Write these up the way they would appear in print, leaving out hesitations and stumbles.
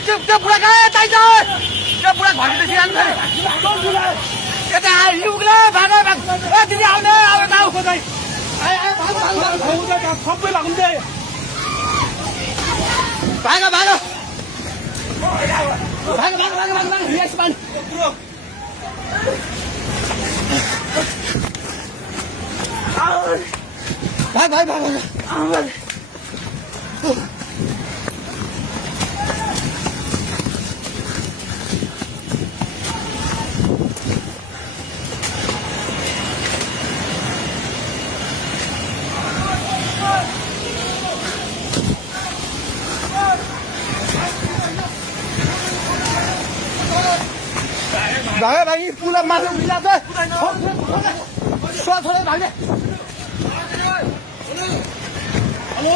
त्यो बुढा कहाँ यतै छ त्यो बुढा घरभित्र सिरान छ यता लुग्ला भाग भाग ए दिदी आउने अब गाउँ खोज्दै सबै भाग्दै भाग भाग भाग भाग भाग भाग भाग यस मान भाग भाग भाग भागे भागी पुला माथि मिला छ छोडे भाग्ने हेलो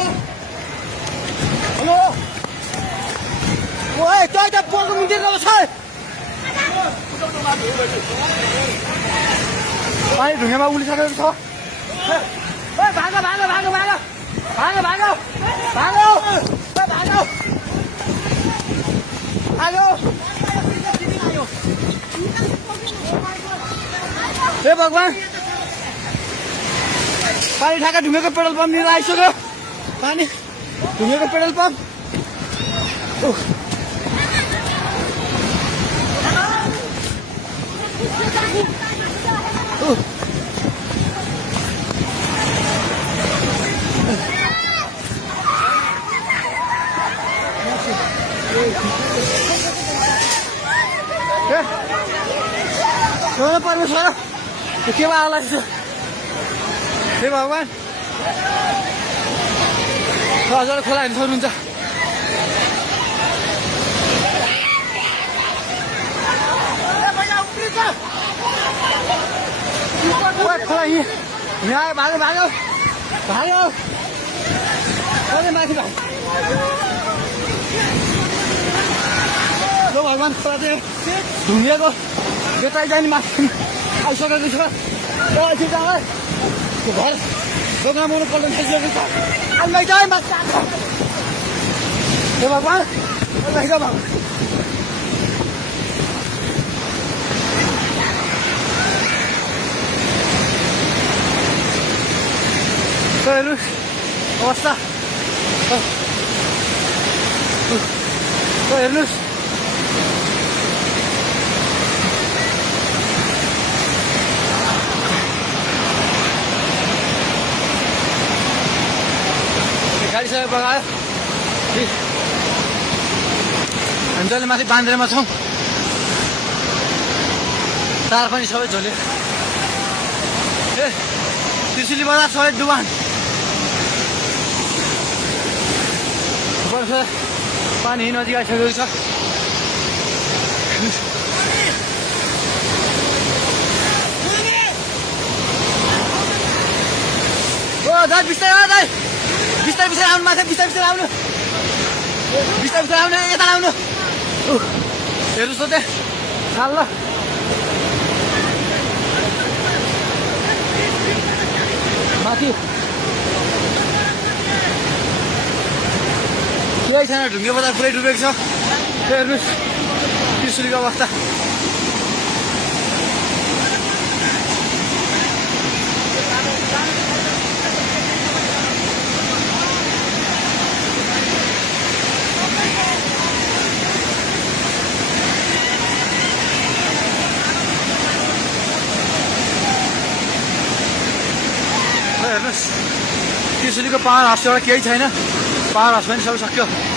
हेलो ओए त्यो त पोको मिन्दिर छ पानी ढुङ्गामा उलिसकेको छ ओए भाग भाग भाग भाग भाग भाग भाग भाग आयो हे भगवान पानी ठाका ढुङ्गेको पेट्रोल पम्प लिएर आइसक्यो पानी ढुङ्गेको पेट्रोल पम्प परमेश्वर के भयो हे भगवान हजुर खोला हेर्नु सक्नुहुन्छ खोला यहाँ भाग्यो भाग्यो भाग्यो माथि भाग्यो भगवान खोला चाहिँ ढुङ्गेको बेताइ जाने माथि आइसकेको छ घर दोकान बनाउनु पर्ने थालिसकेको छ अलमाइ माथि हे भगवान अलमाइ भगवान हेर्नु अवस्था हेर्नुहोस् गाडी सबै बगायो हामी जसले माथि बान्द्रेमा छौँ तार पनि सबै झोल्यो ए त्रिशुली बजार सबै डुबान पानी नजिक आइसकेको छ ओ दाइ बिस्तारै दाइ बिस्तारै बिस्तारै आउनु माथि बिस्तारै बिस्तारै आउनु यता आउनु हेर्नुहोस् त त्यहाँ चाल ल माथि केही छैन ढुङ्गे बजार पुरै डुबेको छ हेर्नुहोस् त्रिशुलीको अवस्था हेर्नुहोस् त्रिशुलीको पावर हाउसबाट केही छैन पावर हाउस पनि सबै सक्यो